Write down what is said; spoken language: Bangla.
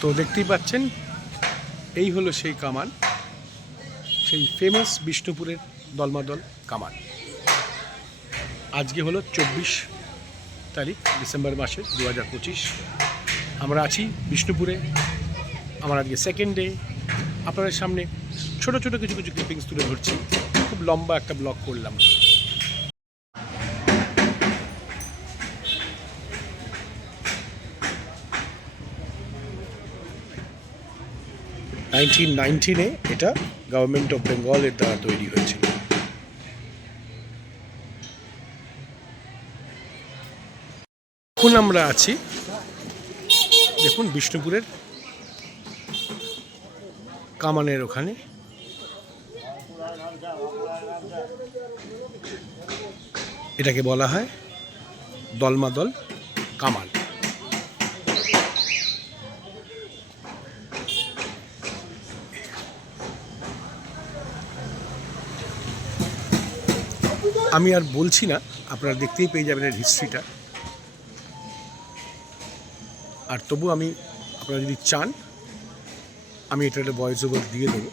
তো দেখতেই পাচ্ছেন এই হলো সেই কামান, সেই ফেমাস বিষ্ণুপুরের দলমাদল কামান। আজকে হলো 24 তারিখ ডিসেম্বর মাসের 2025। আমরা আছি বিষ্ণুপুরে। আমার আজকে সেকেন্ড ডে। আপনাদের সামনে ছোট ছোট কিছু কিছু ক্লিপিংস তুলে ধরছি। খুব লম্বা একটা ব্লগ করলাম। 1919 এটা গভর্নমেন্ট অফ বেঙ্গলের দ্বারা তৈরি হয়েছিল। এখন আমরা আছি দেখুন বিষ্ণুপুরের কামানের ওখানে। এটাকে বলা হয় দলমাদল কামান। আমি আর বলছি না, আপনারা দেখতেই পেয়ে যাবেন এর হিস্ট্রিটা। আর তবু আপনারা যদি চান আমি এটা একটা ভয়েস ওভার দিয়ে দেবো।